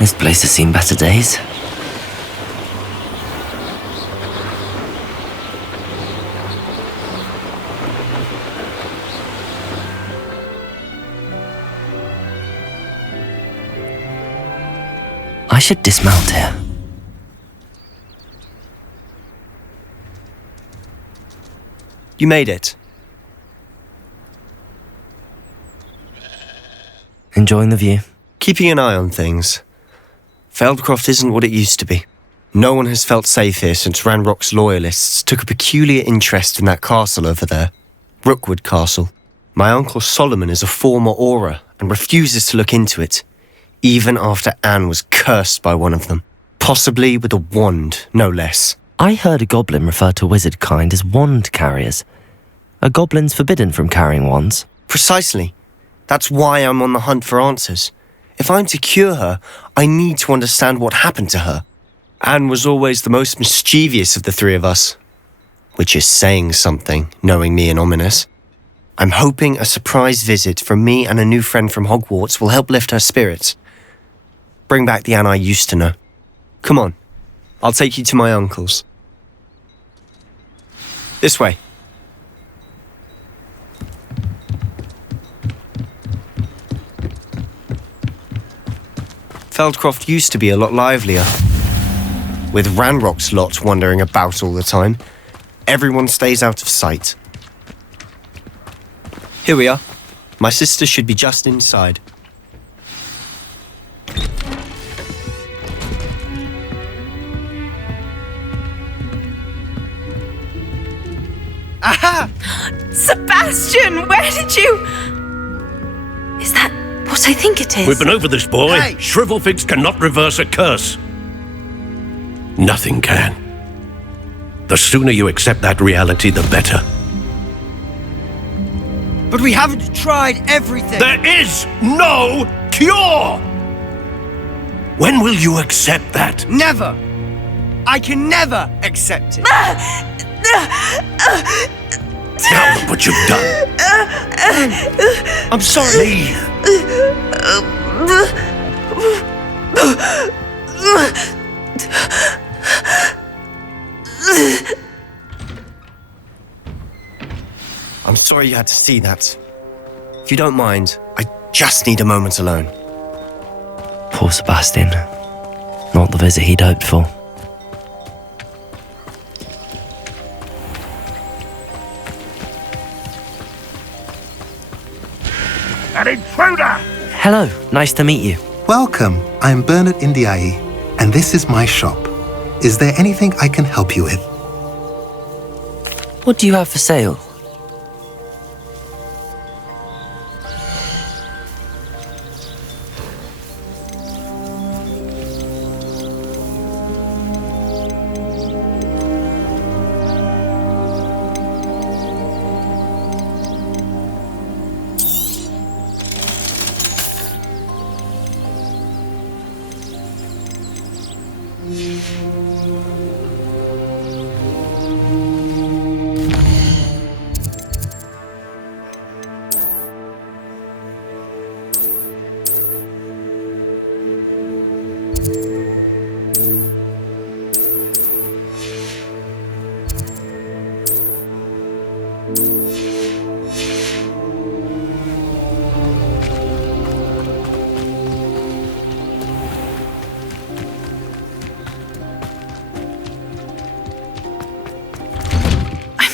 This place has seen better days. I should dismount here. You made it. Enjoying the view? Keeping an eye on things. Feldcroft isn't what it used to be. No one has felt safe here since Ranrock's loyalists took a peculiar interest in that castle over there. Rookwood Castle. My uncle Solomon is a former Auror and refuses to look into it, even after Anne was cursed by one of them. Possibly with a wand, no less. I heard a goblin refer to wizard kind as wand carriers. Are goblins forbidden from carrying wands? Precisely. That's why I'm on the hunt for answers. If I'm to cure her, I need to understand what happened to her. Anne was always the most mischievous of the three of us. Which is saying something, knowing me and Ominous. I'm hoping a surprise visit from me and a new friend from Hogwarts will help lift her spirits. Bring back the Anne I used to know. Come on, I'll take you to my uncle's. This way. Feldcroft used to be a lot livelier. With Ranrock's lot wandering about all the time, everyone stays out of sight. Here we are. My sister should be just inside. Aha! Sebastian, where did you... Is that what I think it is? We've been over this, boy. Hey! Shrivelfigs cannot reverse a curse. Nothing can. The sooner you accept that reality, the better. But we haven't tried everything. There is no cure! When will you accept that? Never! I can never accept it. Now look what you've done. I'm sorry. Leave. I'm sorry you had to see that. If you don't mind, I just need a moment alone. Poor Sebastian. Not the visit he'd hoped for. An intruder! Hello, nice to meet you. Welcome, I'm Bernard Indiaye, and this is my shop. Is there anything I can help you with? What do you have for sale?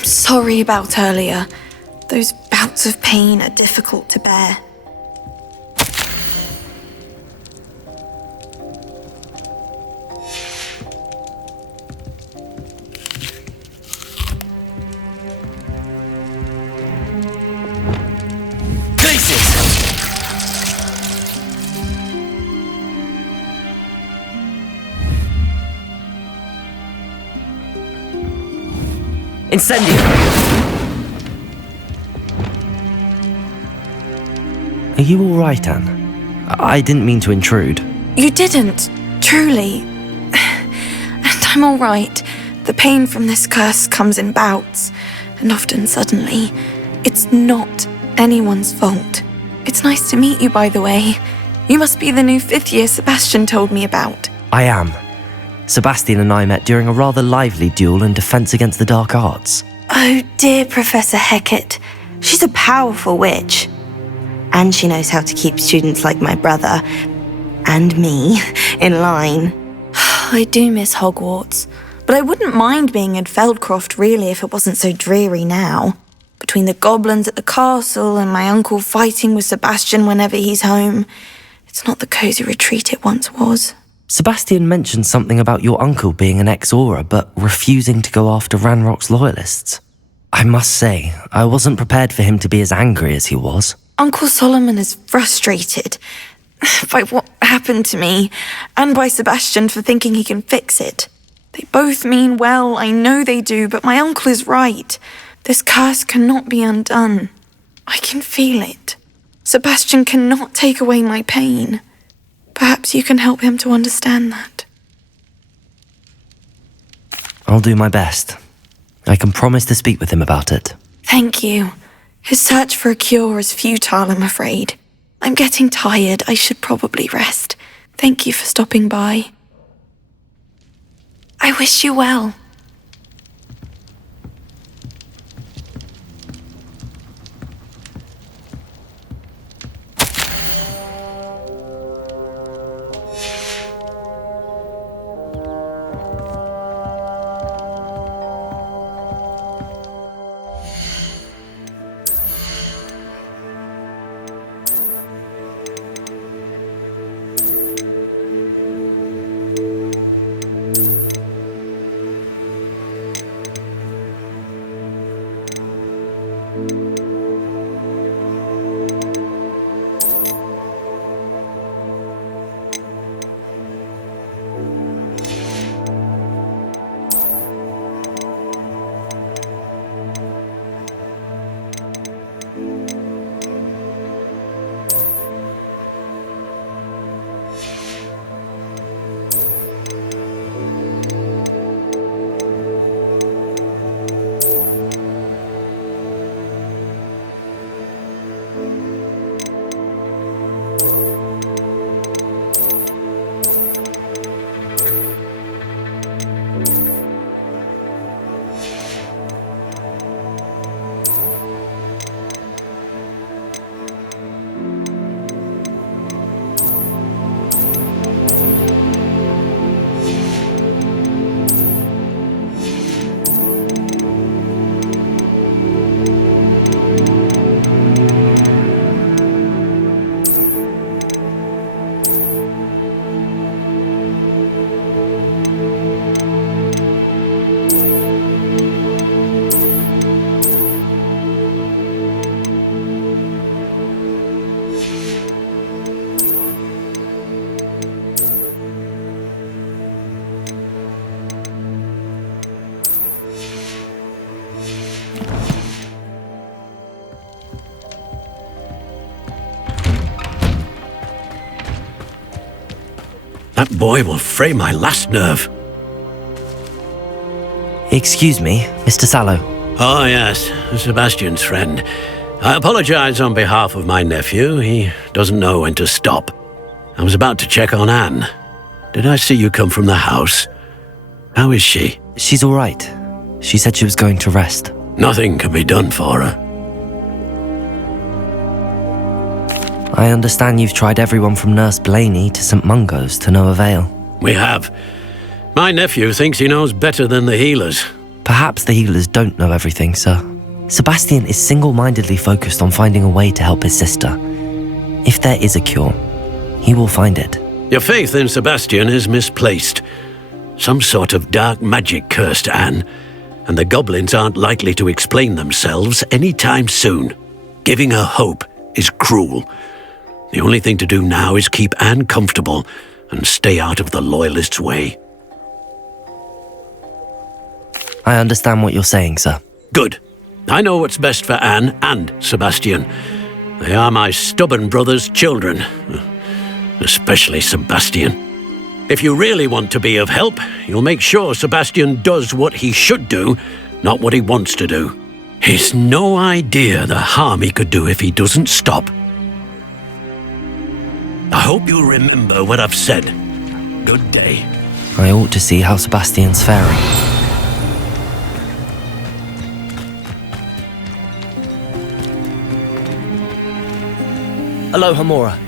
Sorry about earlier. Those bouts of pain are difficult to bear. Incendio! Are you all right, Anne? I didn't mean to intrude. You didn't, truly. And I'm all right. The pain from this curse comes in bouts, and often suddenly. It's not anyone's fault. It's nice to meet you, by the way. You must be the new 5th year Sebastian told me about. I am. Sebastian and I met during a rather lively duel in Defense Against the Dark Arts. Oh dear, Professor Hecat. She's a powerful witch. And she knows how to keep students like my brother, and me, in line. I do miss Hogwarts, but I wouldn't mind being in Feldcroft really if it wasn't so dreary now. Between the goblins at the castle and my uncle fighting with Sebastian whenever he's home, it's not the cosy retreat it once was. Sebastian mentioned something about your uncle being an ex-Auror, but refusing to go after Ranrock's loyalists. I must say, I wasn't prepared for him to be as angry as he was. Uncle Solomon is frustrated by what happened to me, and by Sebastian for thinking he can fix it. They both mean well, I know they do, but my uncle is right. This curse cannot be undone. I can feel it. Sebastian cannot take away my pain. Perhaps you can help him to understand that. I'll do my best. I can promise to speak with him about it. Thank you. His search for a cure is futile, I'm afraid. I'm getting tired. I should probably rest. Thank you for stopping by. I wish you well. boy will fray my last nerve. Excuse me, Mr. Sallow. Oh, yes, Sebastian's friend. I apologize on behalf of my nephew. He doesn't know when to stop. I was about to check on Anne. Did I see you come from the house? How is she? She's all right. She said she was going to rest. Nothing can be done for her. I understand you've tried everyone from Nurse Blaney to St. Mungo's to no avail. We have. My nephew thinks he knows better than the healers. Perhaps the healers don't know everything, sir. Sebastian is single-mindedly focused on finding a way to help his sister. If there is a cure, he will find it. Your faith in Sebastian is misplaced. Some sort of dark magic cursed Anne, and the goblins aren't likely to explain themselves anytime soon. Giving her hope is cruel. The only thing to do now is keep Anne comfortable and stay out of the Loyalists' way. I understand what you're saying, sir. Good. I know what's best for Anne and Sebastian. They are my stubborn brother's children. Especially Sebastian. If you really want to be of help, you'll make sure Sebastian does what he should do, not what he wants to do. He's no idea the harm he could do if he doesn't stop. I hope you'll remember what I've said. Good day. I ought to see how Sebastian's faring. Aloha, Mora.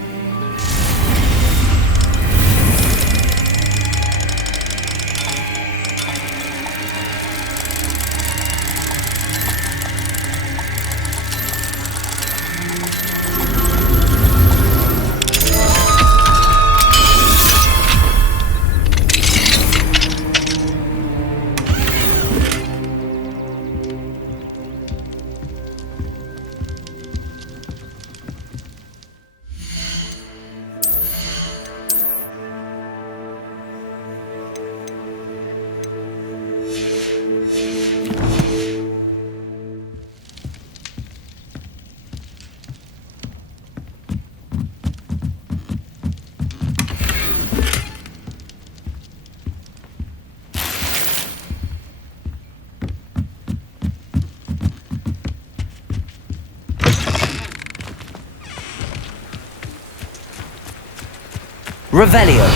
Revelio.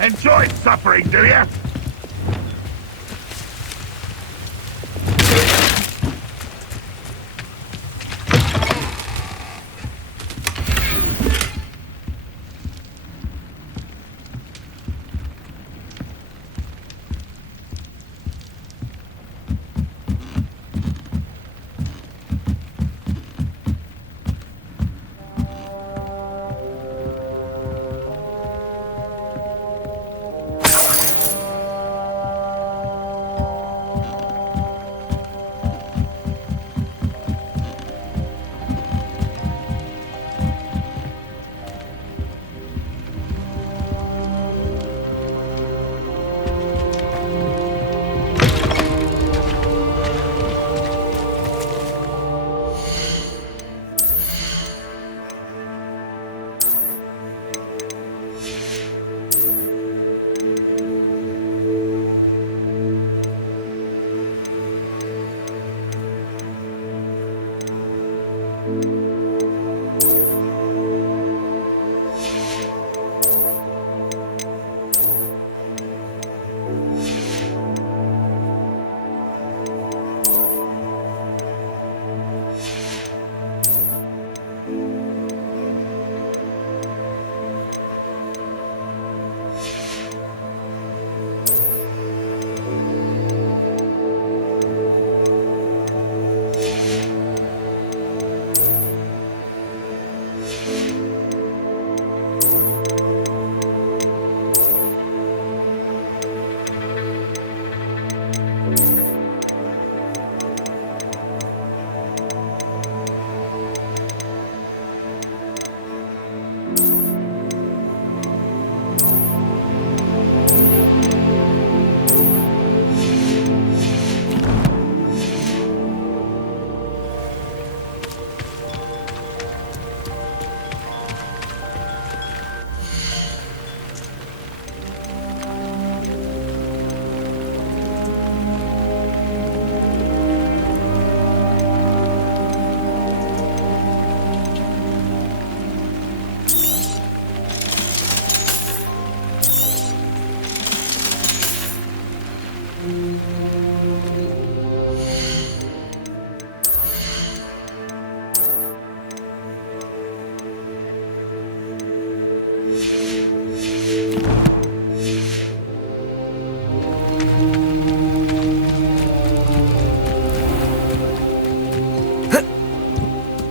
Enjoyed suffering, do ya?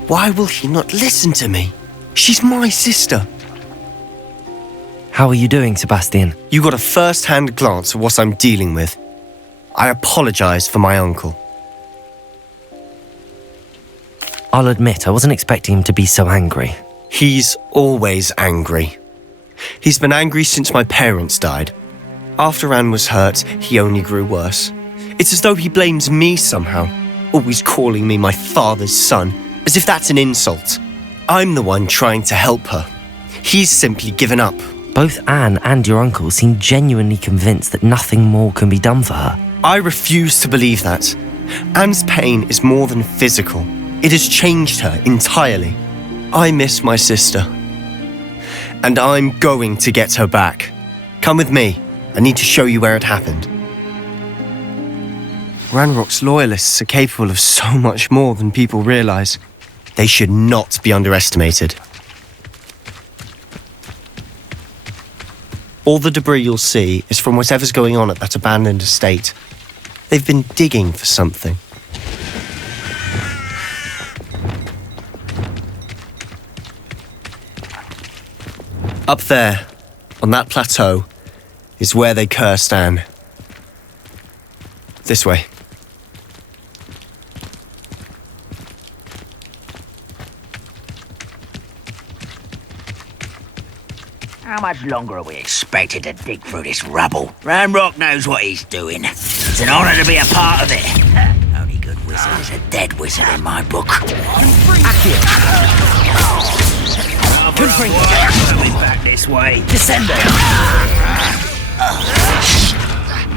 Why will he not listen to me? She's my sister. How are you doing, Sebastian? You got a first-hand glance at what I'm dealing with. I apologize for my uncle. I'll admit, I wasn't expecting him to be so angry. He's always angry. He's been angry since my parents died. After Anne was hurt, he only grew worse. It's as though he blames me somehow, always calling me my father's son, as if that's an insult. I'm the one trying to help her. He's simply given up. Both Anne and your uncle seem genuinely convinced that nothing more can be done for her. I refuse to believe that. Anne's pain is more than physical. It has changed her entirely. I miss my sister. And I'm going to get her back. Come with me. I need to show you where it happened. Ranrock's loyalists are capable of so much more than people realize. They should not be underestimated. All the debris you'll see is from whatever's going on at that abandoned estate. They've been digging for something. Up there, on that plateau, is where they cursed Anne. This way. How much longer are we expected to dig through this rubble? Ranrock knows what he's doing. It's an honor to be a part of it. Only good wizard is a dead wizard in my book. Accio! Moving back this way. Descendo!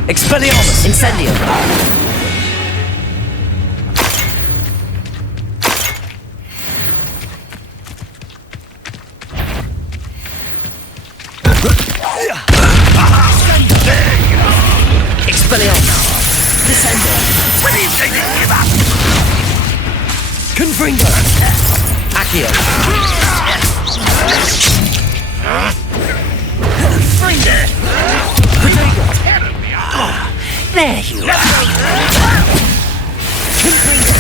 Expelliarmus! Incendio! Expelliarmus! Descendo! When do you think they give up? Confringo! Accio! Confringo! There you are! Confringo!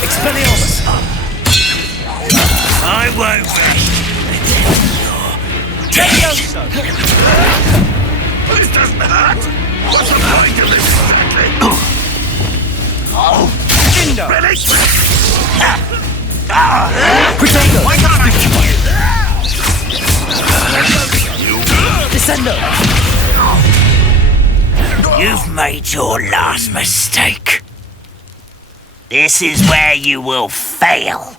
Expelliarmus! I won't rest. This doesn't hurt. What's the point of this exactly? Oh! Ready? Protego! Why can't I keep Descendo! You've made your last mistake. This is where you will fail.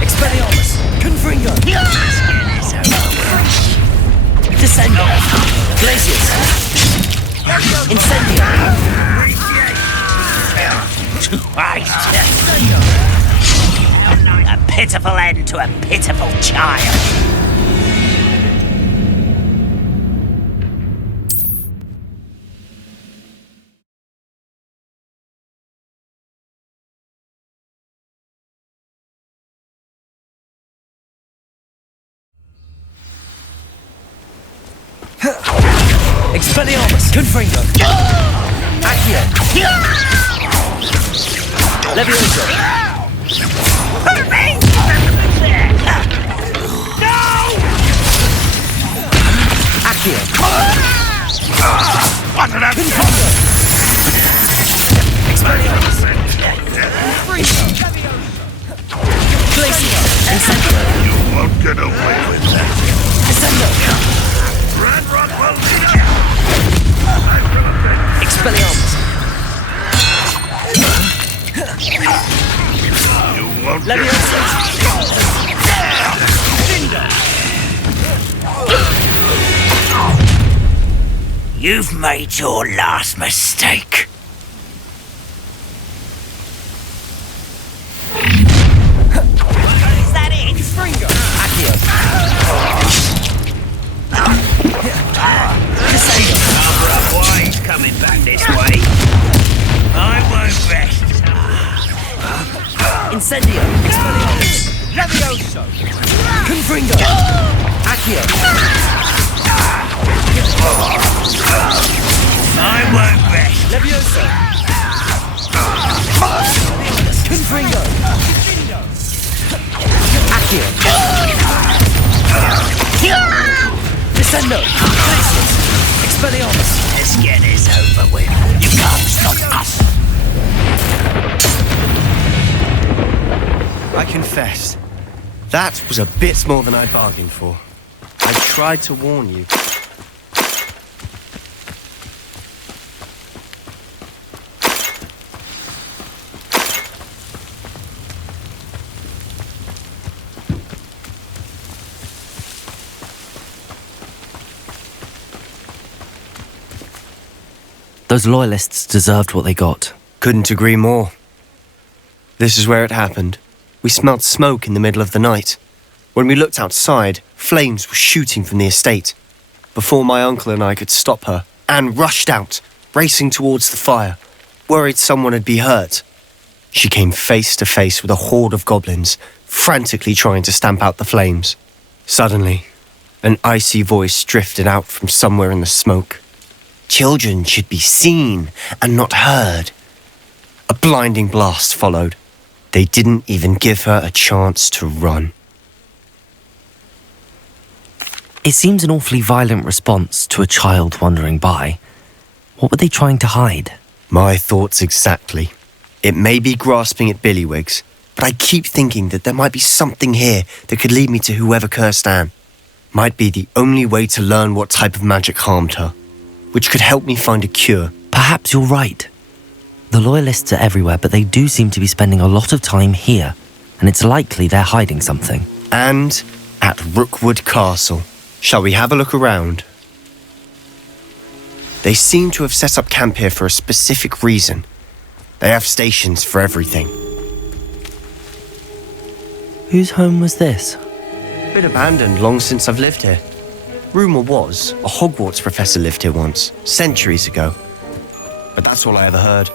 Expelliarmus! Confringo! Descendo! Glacius! Incendio! A pitiful end to a pitiful child. Expelliarmus! Confringo! Accio! Levioso! Hurt me! No! Accio! What an Confringo! Expelliarmus! Glacio! Incendio! You won't get away with that. Descendo! Ranrock will lead us. I will avenge. Expelliarmus! You won't Levioso! You've made your last mistake. Is that it? Accio! Descendo! Why he's coming back this way? I won't rest. Incendio! Expelliarmus! Levioso! Confringo! Accio! Furioso! Confringo! Accio! Descendo! Glacius! Expelliarmus! Let's get this over with. You can't stop us. I confess, that was a bit more than I bargained for. I tried to warn you. Those loyalists deserved what they got. Couldn't agree more. This is where it happened. We smelled smoke in the middle of the night. When we looked outside, flames were shooting from the estate. Before my uncle and I could stop her, Anne rushed out, racing towards the fire, worried someone had been hurt. She came face to face with a horde of goblins, frantically trying to stamp out the flames. Suddenly, an icy voice drifted out from somewhere in the smoke. Children should be seen and not heard. A blinding blast followed. They didn't even give her a chance to run. It seems an awfully violent response to a child wandering by. What were they trying to hide? My thoughts exactly. It may be grasping at billywhigs, but I keep thinking that there might be something here that could lead me to whoever cursed Anne. Might be the only way to learn what type of magic harmed her, which could help me find a cure. Perhaps you're right. The loyalists are everywhere, but they do seem to be spending a lot of time here, and it's likely they're hiding something. And at Rookwood Castle. Shall we have a look around? They seem to have set up camp here for a specific reason. They have stations for everything. Whose home was this? Been abandoned long since I've lived here. Rumour was a Hogwarts professor lived here once, centuries ago. But that's all I ever heard.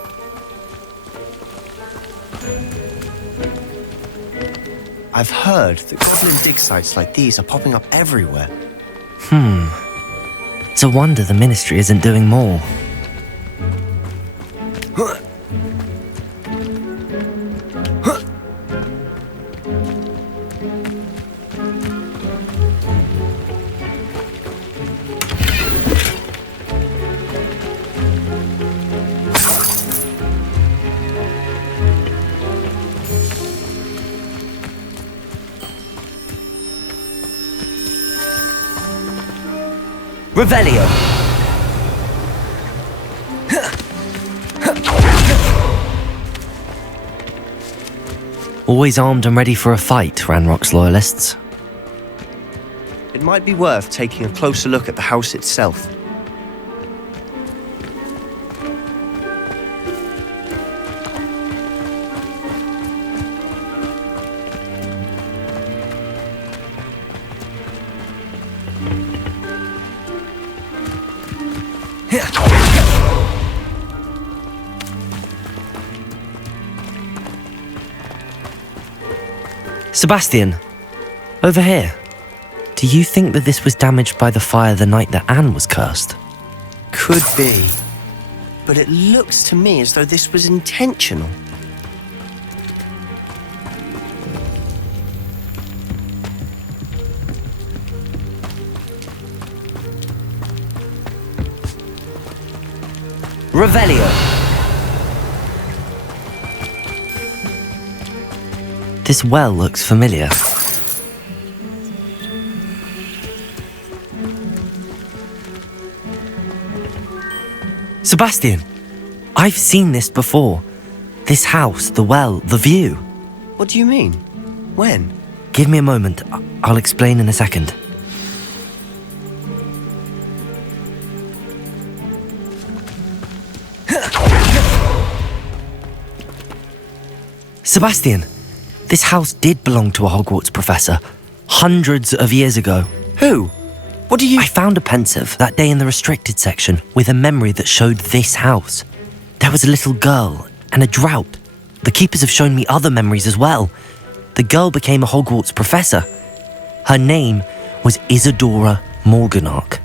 I've heard that goblin dig sites like these are popping up everywhere. It's a wonder the Ministry isn't doing more. Revelio! Always armed and ready for a fight, Ranrock's loyalists. It might be worth taking a closer look at the house itself. Sebastian, over here. Do you think that this was damaged by the fire the night that Anne was cursed? Could be. But it looks to me as though this was intentional. Revelio! This well looks familiar. Sebastian, I've seen this before. This house, the well, the view. What do you mean? When? Give me a moment. I'll explain in a second. Sebastian, this house did belong to a Hogwarts professor, hundreds of years ago. Who? What do you... I found a pensive that day in the restricted section with a memory that showed this house. There was a little girl and a drought. The keepers have shown me other memories as well. The girl became a Hogwarts professor. Her name was Isadora Morganach.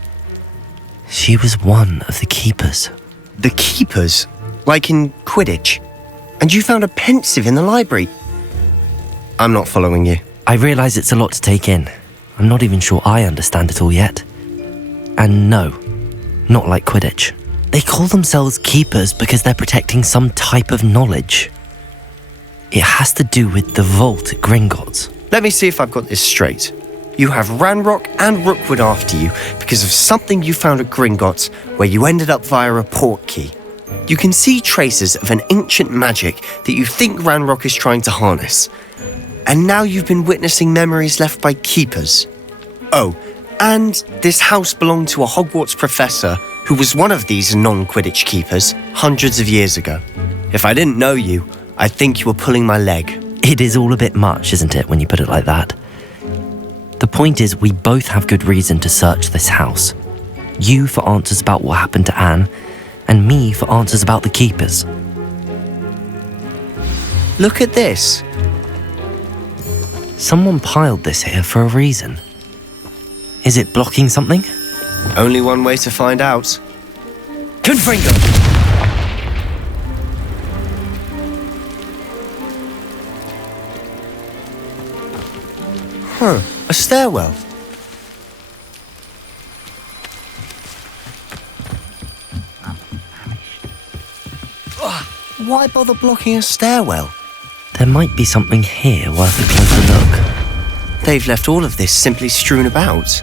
She was one of the keepers. The keepers? Like in Quidditch. And you found a pensive in the library. I'm not following you. I realise it's a lot to take in. I'm not even sure I understand it all yet. And no, not like Quidditch. They call themselves keepers because they're protecting some type of knowledge. It has to do with the vault at Gringotts. Let me see if I've got this straight. You have Ranrock and Rookwood after you because of something you found at Gringotts where you ended up via a port key. You can see traces of an ancient magic that you think Ranrock is trying to harness. And now you've been witnessing memories left by keepers. Oh, and this house belonged to a Hogwarts professor who was one of these non-Quidditch keepers hundreds of years ago. If I didn't know you, I'd think you were pulling my leg. It is all a bit much, isn't it, when you put it like that? The point is, we both have good reason to search this house. You for answers about what happened to Anne, and me for answers about the keepers. Look at this. Someone piled this here for a reason. Is it blocking something? Only one way to find out. Confringo! Huh, a stairwell. Why bother blocking a stairwell? There might be something here worth a closer look. They've left all of this simply strewn about.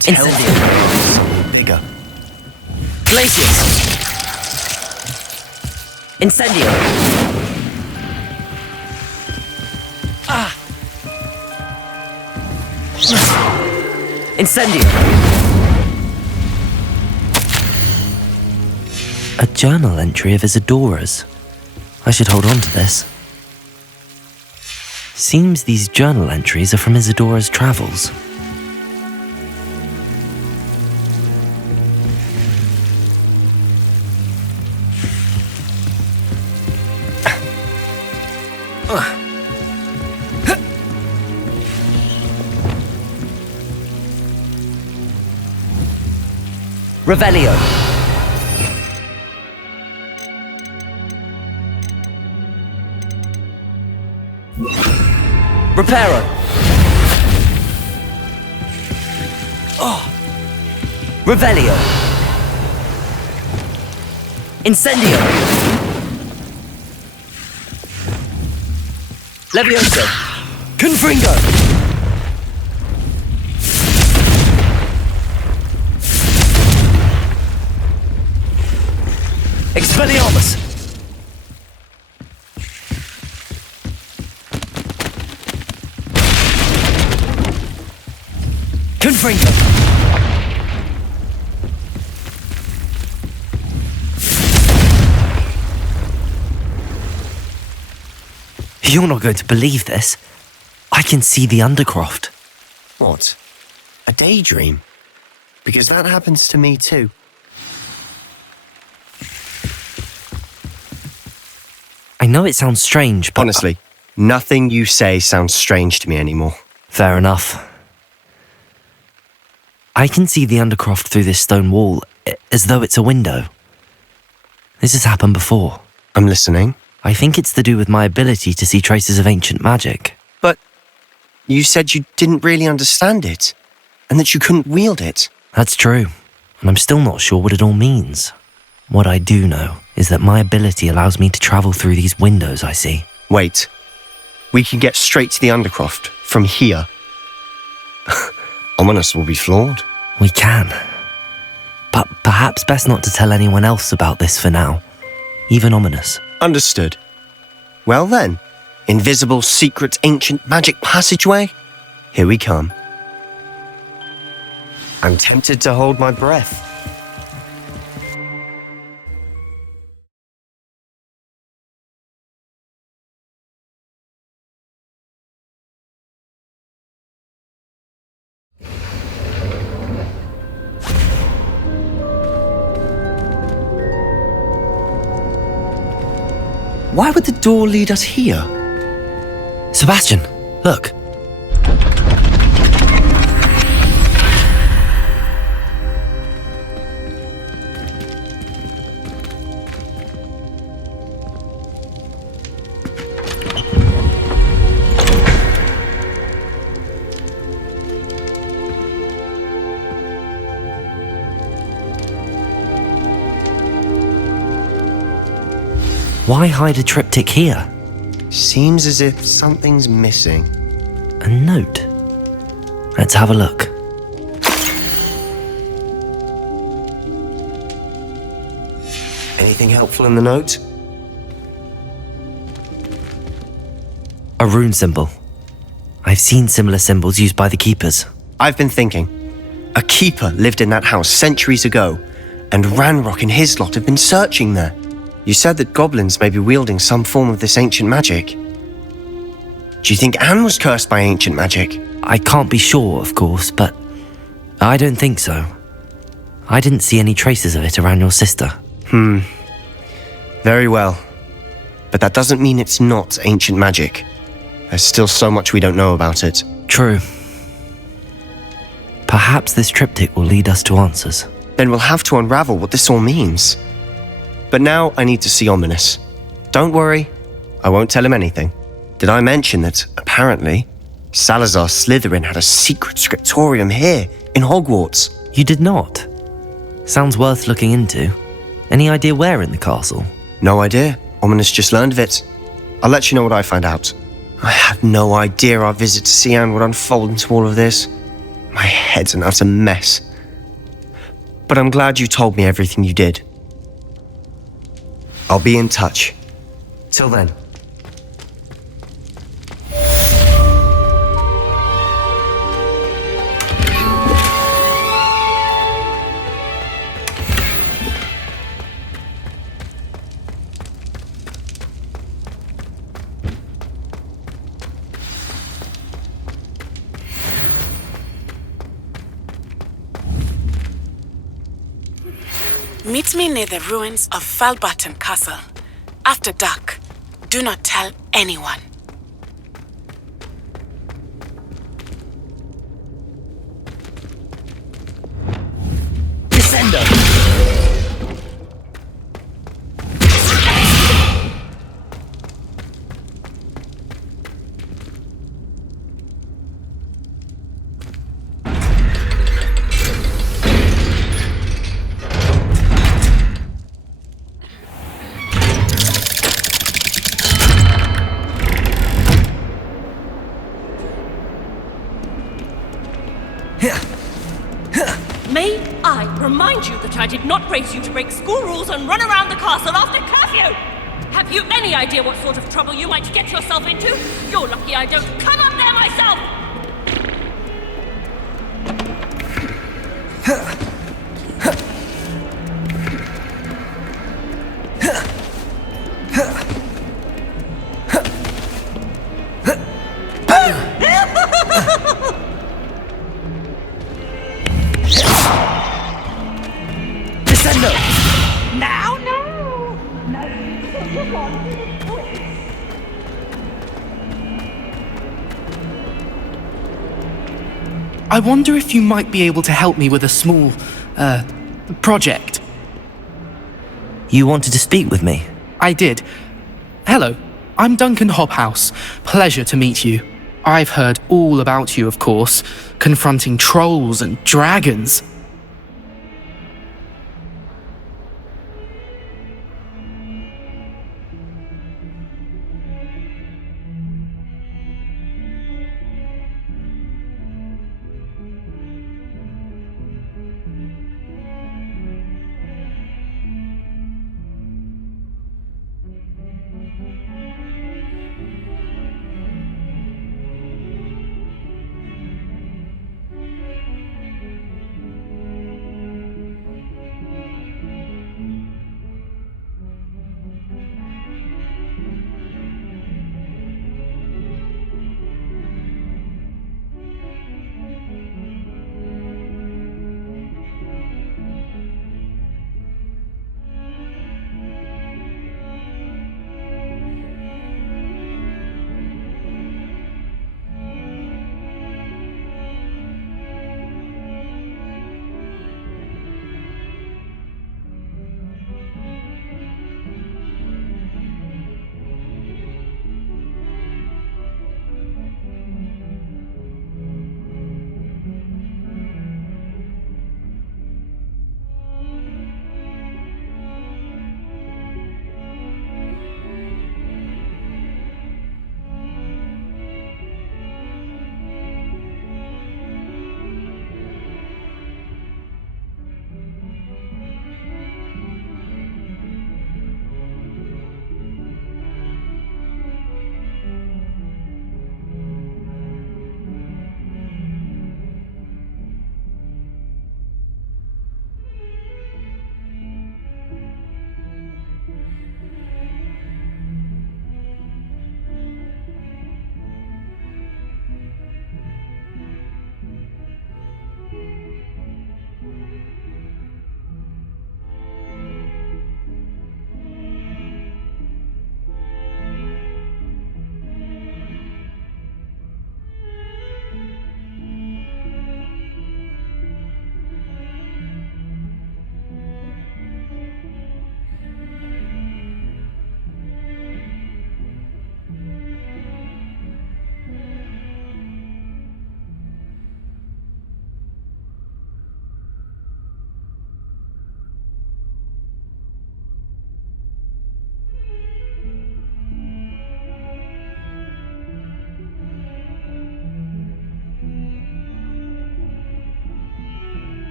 Tell Incendio. me bigger. Glacius! Incendio! Incendio! A journal entry of Isadora's. I should hold on to this. Seems these journal entries are from Isadora's travels. Revelio. Reparo. Revelio. Incendio. Levioso. Confringo. Expelliarmus. Confringo. You're not going to believe this. I can see the Undercroft. What? A daydream? Because that happens to me too. I know it sounds strange, but... Honestly, nothing you say sounds strange to me anymore. Fair enough. I can see the Undercroft through this stone wall, as though it's a window. This has happened before. I'm listening. I think it's to do with my ability to see traces of ancient magic. But you said you didn't really understand it, and that you couldn't wield it. That's true, and I'm still not sure what it all means. What I do know is that my ability allows me to travel through these windows I see. Wait. We can get straight to the Undercroft from here. Ominous will be flawed. We can. But perhaps best not to tell anyone else about this for now. Even Ominous. Understood. Well then, invisible, secret, ancient magic passageway? Here we come. I'm tempted to hold my breath. Why would the door lead us here? Sebastian, look. Why hide a triptych here? Seems as if something's missing. A note. Let's have a look. Anything helpful in the note? A rune symbol. I've seen similar symbols used by the keepers. I've been thinking. A keeper lived in that house centuries ago, and Ranrock and his lot have been searching there. You said that goblins may be wielding some form of this ancient magic. Do you think Anne was cursed by ancient magic? I can't be sure, of course, but I don't think so. I didn't see any traces of it around your sister. Very well. But that doesn't mean it's not ancient magic. There's still so much we don't know about it. True. Perhaps this triptych will lead us to answers. Then we'll have to unravel what this all means. But now I need to see Ominous. Don't worry, I won't tell him anything. Did I mention that, apparently, Salazar Slytherin had a secret scriptorium here, in Hogwarts? You did not? Sounds worth looking into. Any idea where in the castle? No idea. Ominous just learned of it. I'll let you know what I find out. I had no idea our visit to Sian would unfold into all of this. My head's an utter mess. But I'm glad you told me everything you did. I'll be in touch. Till then. Meet me near the ruins of Falbarton Castle. After dark. Do not tell anyone. May I remind you that I did not raise you to break school rules and run around the castle after curfew? Have you any idea what sort of trouble you might get yourself into? You're lucky I don't come up there myself! Now, no! I wonder if you might be able to help me with a small, project. You wanted to speak with me? I did. Hello, I'm Duncan Hobhouse. Pleasure to meet you. I've heard all about you, of course, confronting trolls and dragons.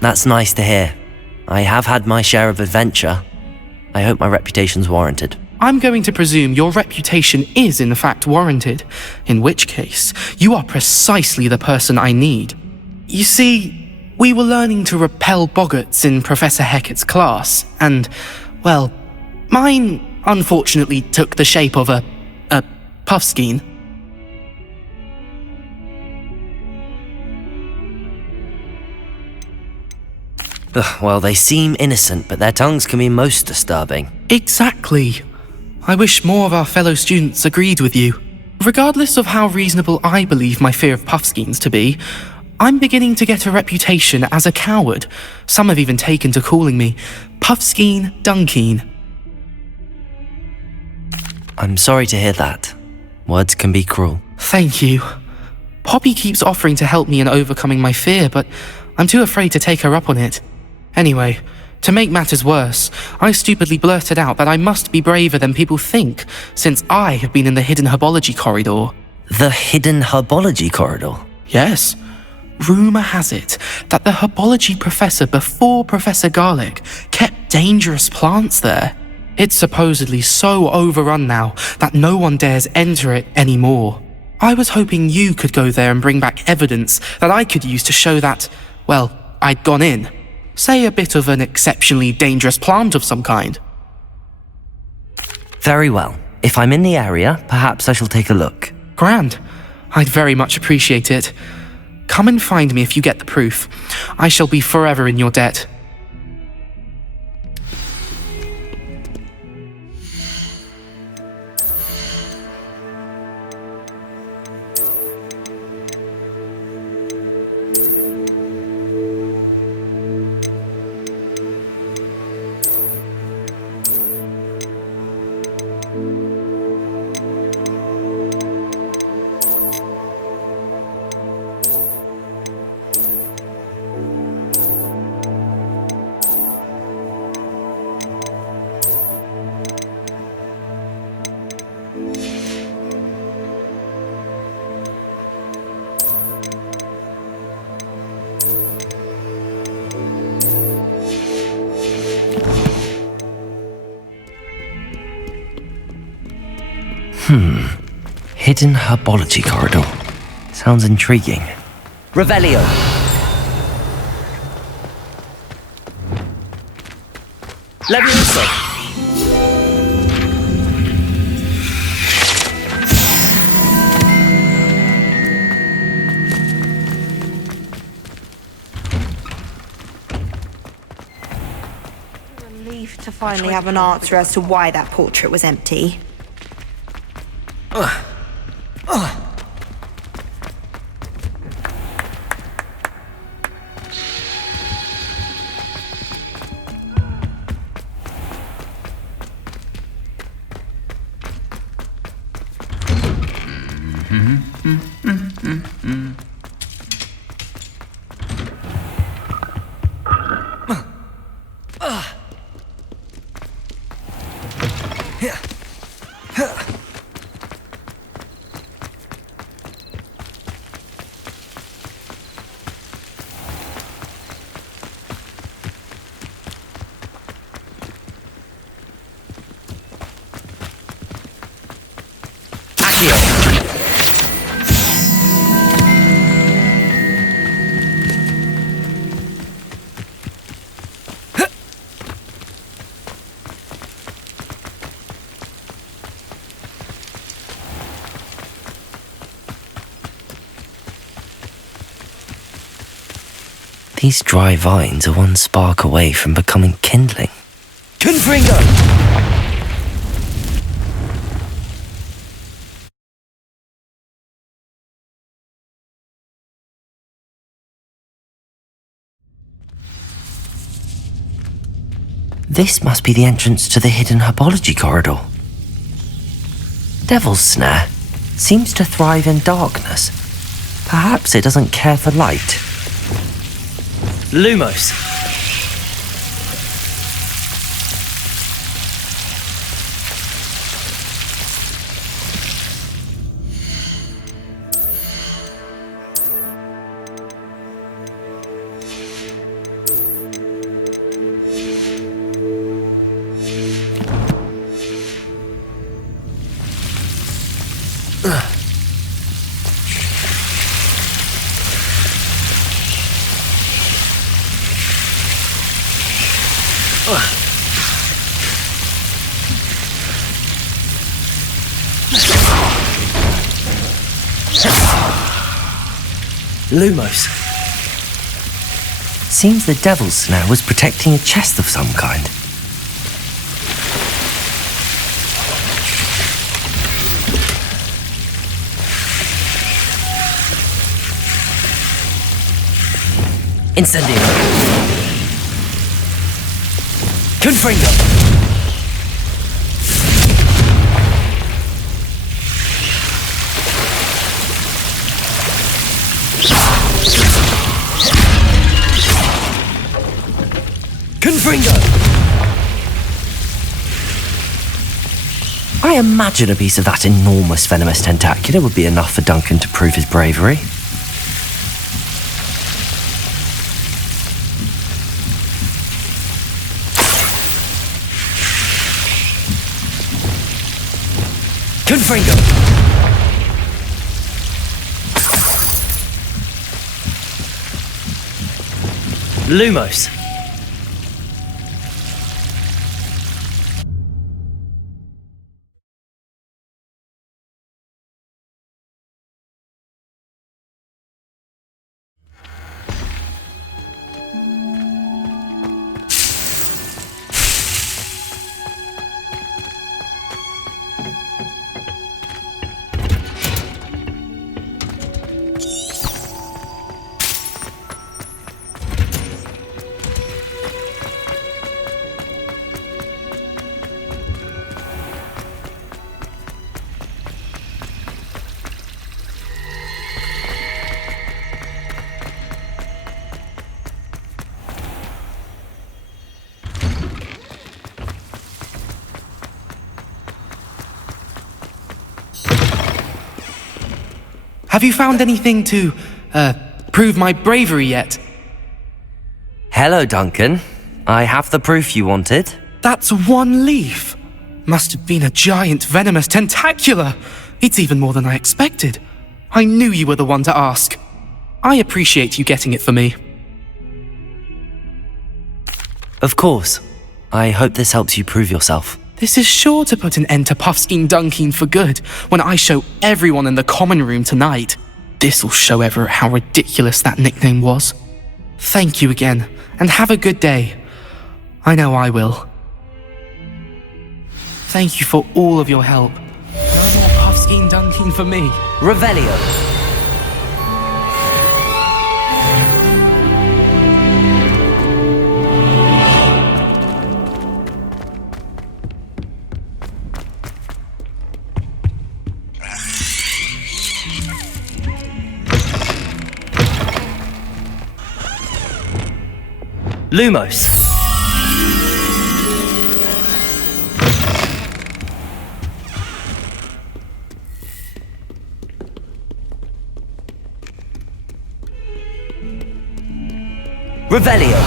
That's nice to hear. I have had my share of adventure. I hope my reputation's warranted. I'm going to presume your reputation is in fact warranted, in which case, you are precisely the person I need. You see, we were learning to repel boggarts in Professor Hecat's class, and, well, mine unfortunately took the shape of a puffskein. Well, they seem innocent, but their tongues can be most disturbing. Exactly. I wish more of our fellow students agreed with you. Regardless of how reasonable I believe my fear of puffskeins to be, I'm beginning to get a reputation as a coward. Some have even taken to calling me Puffskeen Dunkeen. I'm sorry to hear that. Words can be cruel. Thank you. Poppy keeps offering to help me in overcoming my fear, but I'm too afraid to take her up on it. Anyway, to make matters worse, I stupidly blurted out that I must be braver than people think, since I have been in the hidden herbology corridor. The hidden herbology corridor? Yes. Rumour has it that the herbology professor before Professor Garlic kept dangerous plants there. It's supposedly so overrun now that no one dares enter it anymore. I was hoping you could go there and bring back evidence that I could use to show that, well, I'd gone in. Say a bit of an exceptionally dangerous plant of some kind. Very well. If I'm in the area, perhaps I shall take a look. Grand. I'd very much appreciate it. Come and find me if you get the proof. I shall be forever in your debt. Hidden herbology corridor. Sounds intriguing. Revelio! Levioso! Relief to finally have an answer as to why that portrait was empty. These dry vines are one spark away from becoming kindling. Confringo! This must be the entrance to the hidden herbology corridor. Devil's Snare seems to thrive in darkness. Perhaps it doesn't care for light. Lumos. Lumos. Seems the devil's snare was protecting a chest of some kind. Incendio. Confringo. Confringo. I imagine a piece of that enormous venomous tentacular would be enough for Duncan to prove his bravery. Confringo! Lumos. Have you found anything to, prove my bravery yet? Hello, Duncan. I have the proof you wanted. That's one leaf. Must have been a giant venomous tentacula. It's even more than I expected. I knew you were the one to ask. I appreciate you getting it for me. Of course. I hope this helps you prove yourself. This is sure to put an end to Puffskein Dunkin for good when I show everyone in the common room tonight. This'll show Everett how ridiculous that nickname was. Thank you again, and have a good day. I know I will. Thank you for all of your help. No more Puffskein Dunkin for me. Revelio. Lumos. Revelio.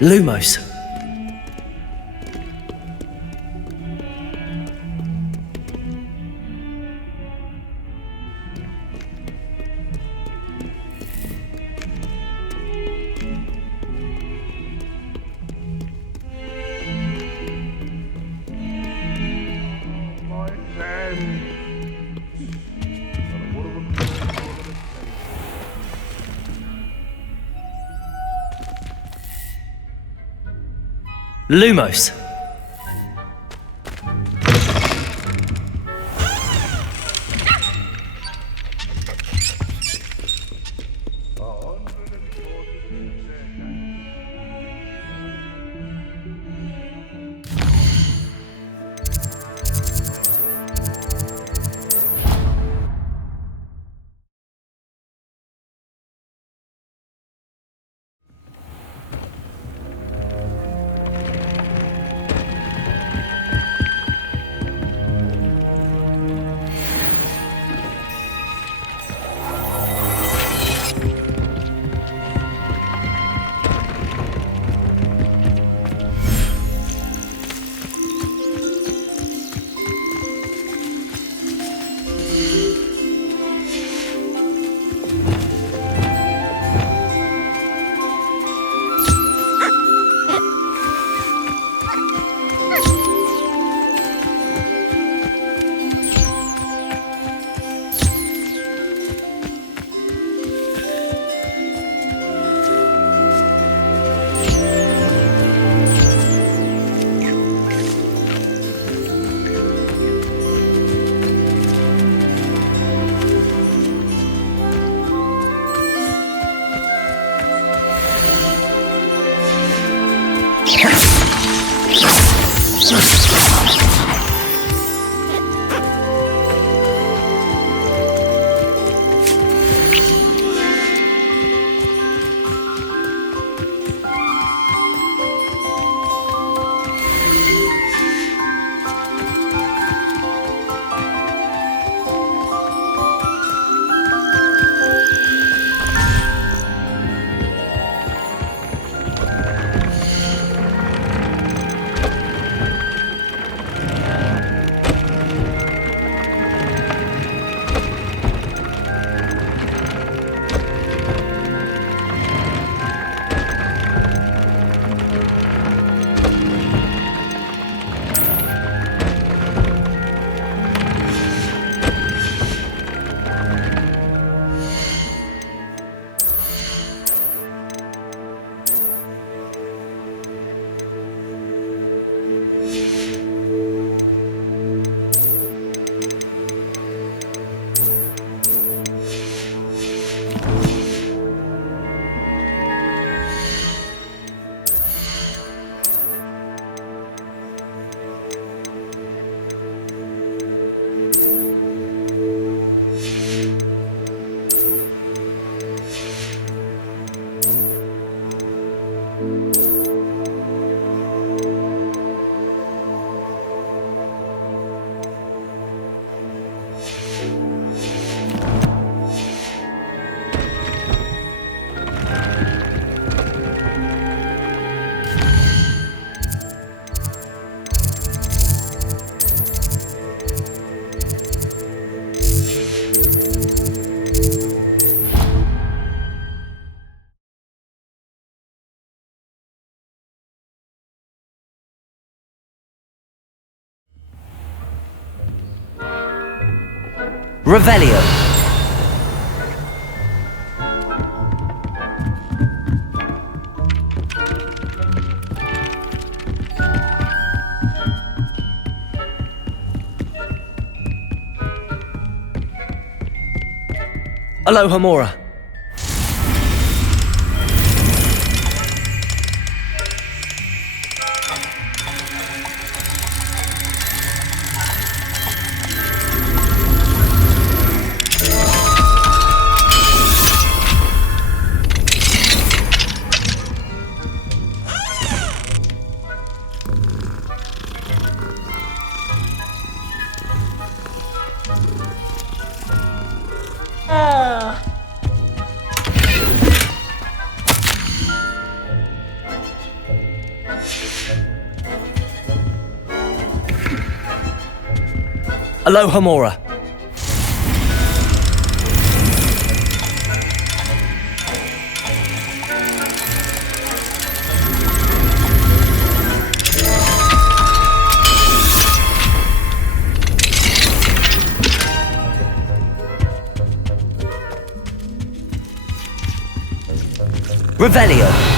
Lumos. Lumos. Revelio. Alohomora. Alohomora. Revelio.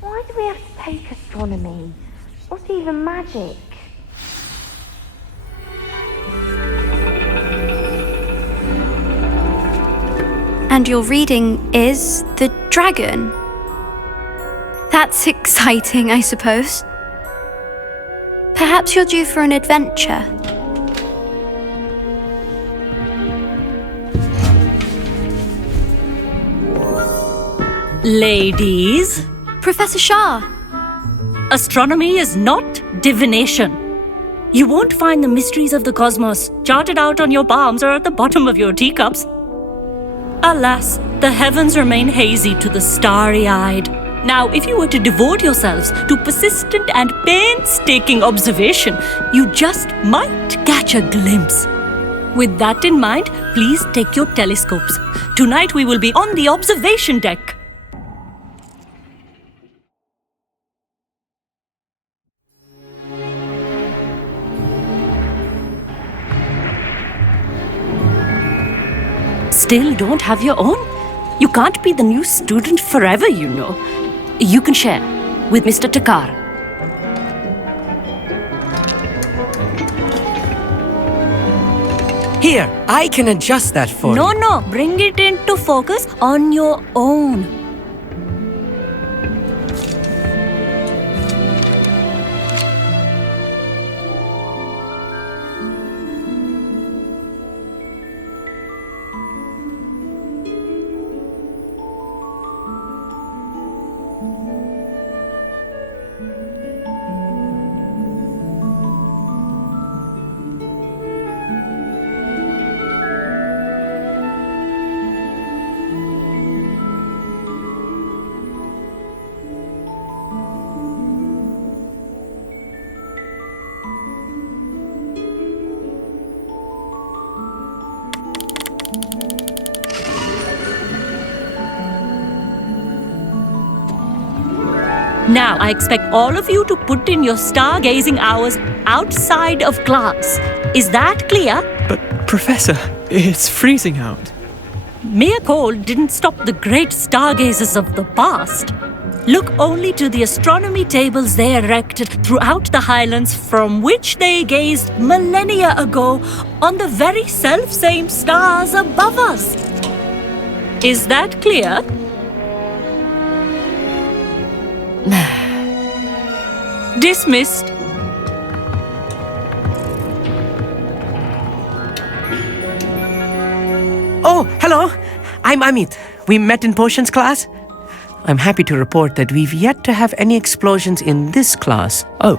Why do we have to take astronomy? What's even magic? And your reading is the dragon. That's exciting, I suppose. Perhaps you're due for an adventure. Ladies, Professor Shah. astronomy is not divination. You won't find the mysteries of the cosmos charted out on your palms or at the bottom of your teacups. Alas, the heavens remain hazy to the starry-eyed. Now, if you were to devote yourselves to persistent and painstaking observation, you just might catch a glimpse. With that in mind, please take your telescopes. Tonight we will be on the observation deck. Still don't have your own? You can't be the new student forever, you know. You can share with Mr. Takar. Here, I can adjust that for you. No, bring it into focus on your own. Now, I expect all of you to put in your stargazing hours outside of class. Is that clear? But, Professor, it's freezing out. Mere cold didn't stop the great stargazers of the past. Look only to the astronomy tables they erected throughout the highlands from which they gazed millennia ago on the very self-same stars above us. Is that clear? Dismissed. Oh, hello. I'm Amit. We met in potions class. I'm happy to report that we've yet to have any explosions in this class. Oh,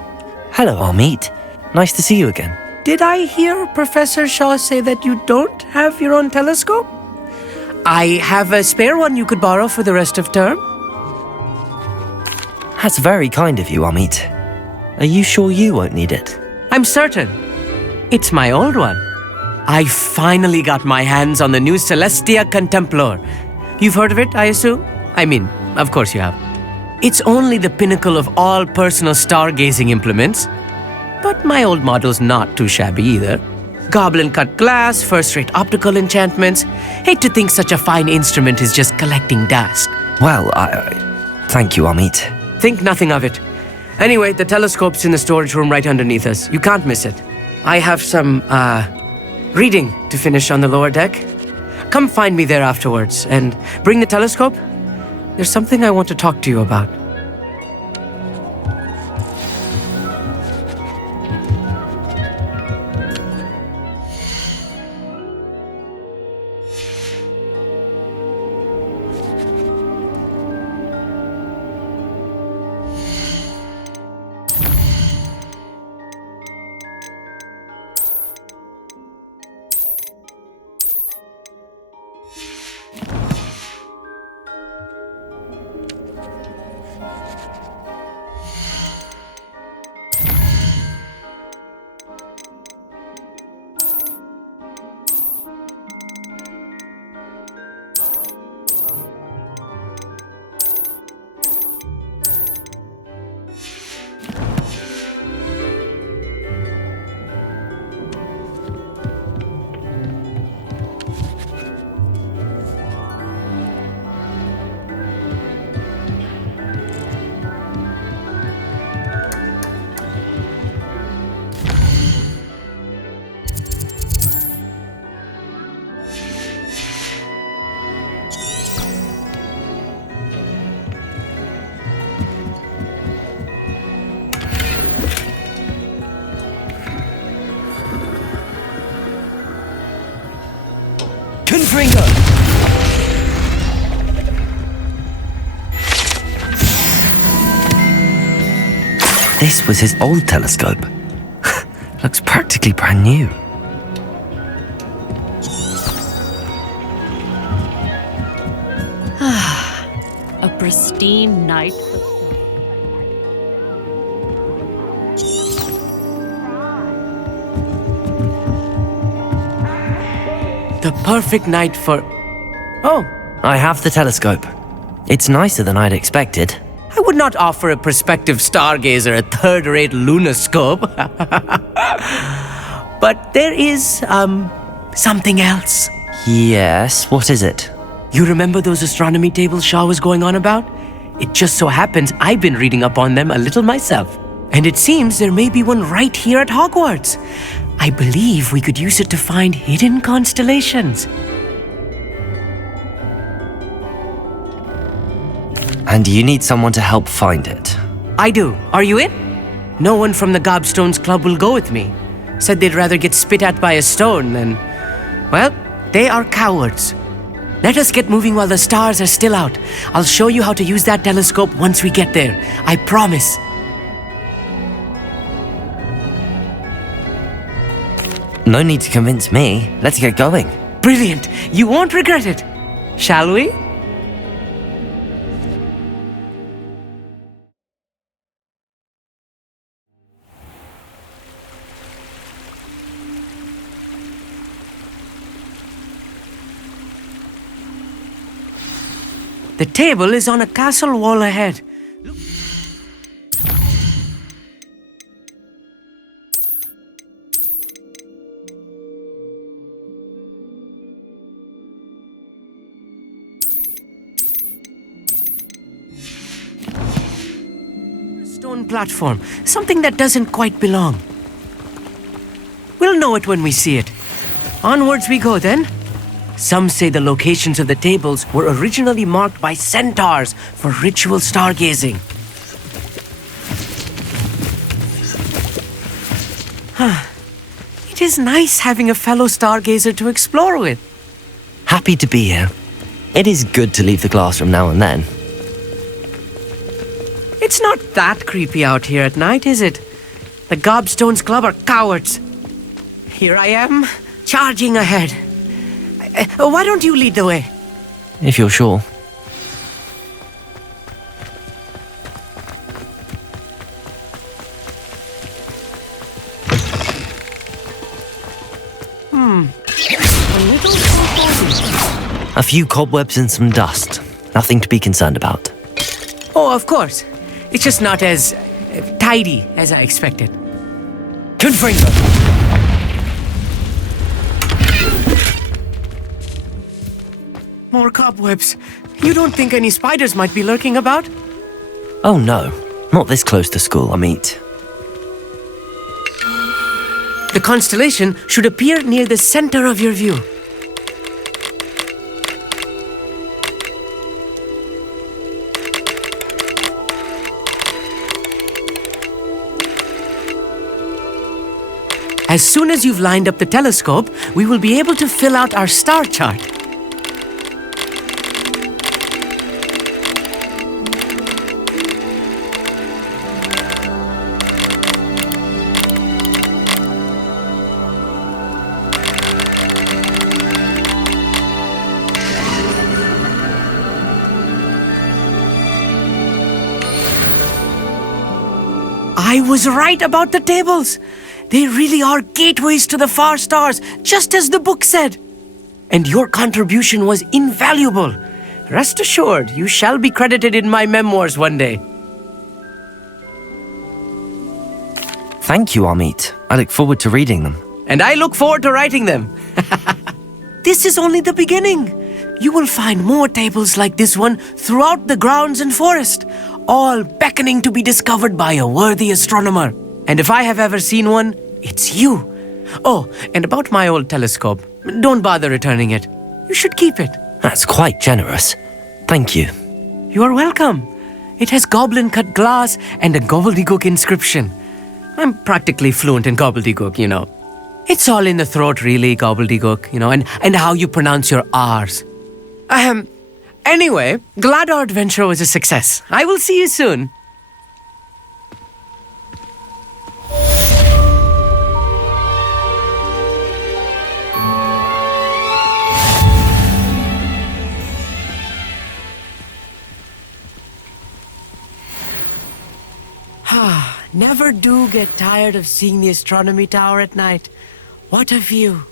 hello, Amit. Nice to see you again. Did I hear Professor Shaw say that you don't have your own telescope? I have a spare one you could borrow for the rest of term. That's very kind of you, Amit. Are you sure you won't need it? I'm certain. It's my old one. I finally got my hands on the new Celestia Contemplar. You've heard of it, I assume? I mean, of course you have. It's only the pinnacle of all personal stargazing implements. But my old model's not too shabby either. Goblin-cut glass, first-rate optical enchantments. Hate to think such a fine instrument is just collecting dust. Well, thank you, Amit. Think nothing of it. Anyway, the telescope's in the storage room right underneath us. You can't miss it. I have some, reading to finish on the lower deck. Come find me there afterwards, and bring the telescope. There's something I want to talk to you about. Confringo! This was his old telescope. Looks practically brand new. A pristine night. The perfect night for... Oh, I have the telescope. It's nicer than I'd expected. I would not offer a prospective stargazer a third-rate lunoscope. But there is, something else. Yes, what is it? You remember those astronomy tables Shaw was going on about? It just so happens I've been reading up on them a little myself. And it seems there may be one right here at Hogwarts. I believe we could use it to find hidden constellations. And you need someone to help find it. I do. Are you in? No one from the Gobstones Club will go with me. Said they'd rather get spit at by a stone than... Well, they are cowards. Let us get moving while the stars are still out. I'll show you how to use that telescope once we get there. I promise. No need to convince me. Let's get going. Brilliant. You won't regret it. Shall we? The table is on a castle wall ahead. Stone platform, something that doesn't quite belong. We'll know it when we see it. Onwards we go then. Some say the locations of the tables were originally marked by centaurs for ritual stargazing. It is nice having a fellow stargazer to explore with. Happy to be here. It is good to leave the classroom now and then. It's not that creepy out here at night, is it? The Gobstones Club are cowards. Here I am, charging ahead. Why don't you lead the way? If you're sure. A few cobwebs and some dust. Nothing to be concerned about. Oh, of course. It's just not as tidy as I expected. Confringo! More cobwebs. You don't think any spiders might be lurking about? Oh no, not this close to school, Amit. The constellation should appear near the center of your view. As soon as you've lined up the telescope, we will be able to fill out our star chart. I was right about the tables. They really are gateways to the far stars, just as the book said. And your contribution was invaluable. Rest assured, you shall be credited in my memoirs one day. Thank you, Amit. I look forward to reading them. And I look forward to writing them. This is only the beginning. You will find more tables like this one throughout the grounds and forest, all beckoning to be discovered by a worthy astronomer. And if I have ever seen one, it's you. Oh, and about my old telescope, don't bother returning it. You should keep it. That's quite generous. Thank you. You are welcome. It has goblin-cut glass and a gobbledygook inscription. I'm practically fluent in gobbledygook, you know. It's all in the throat, really, gobbledygook, you know, and how you pronounce your R's. Anyway, glad our adventure was a success. I will see you soon. Never do get tired of seeing the astronomy tower at night. What a view.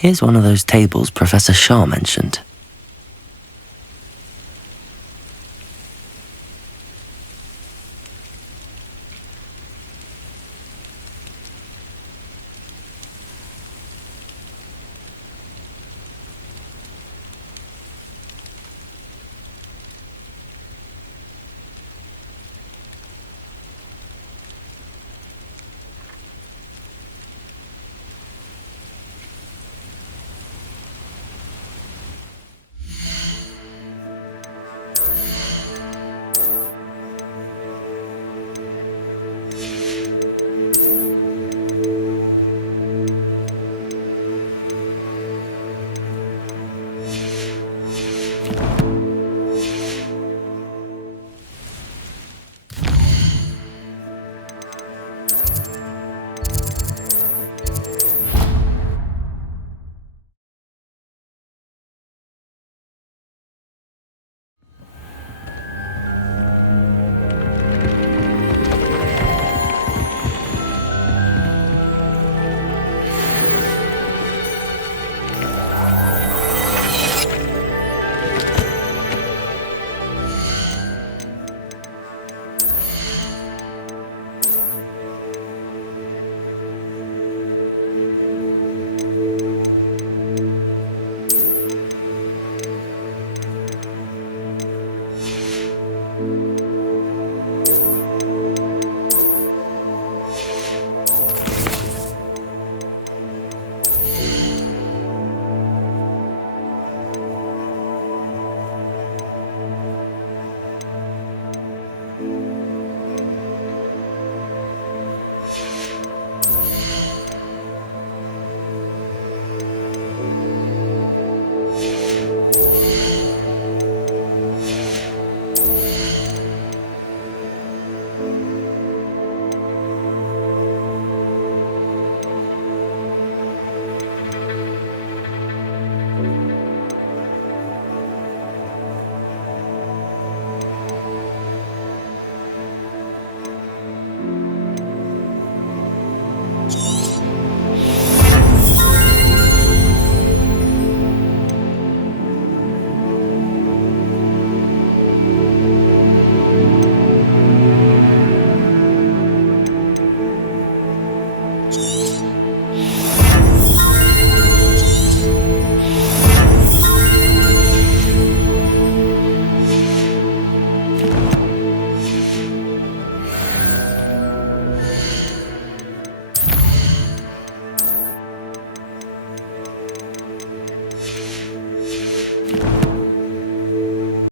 Here's one of those tables Professor Shah mentioned.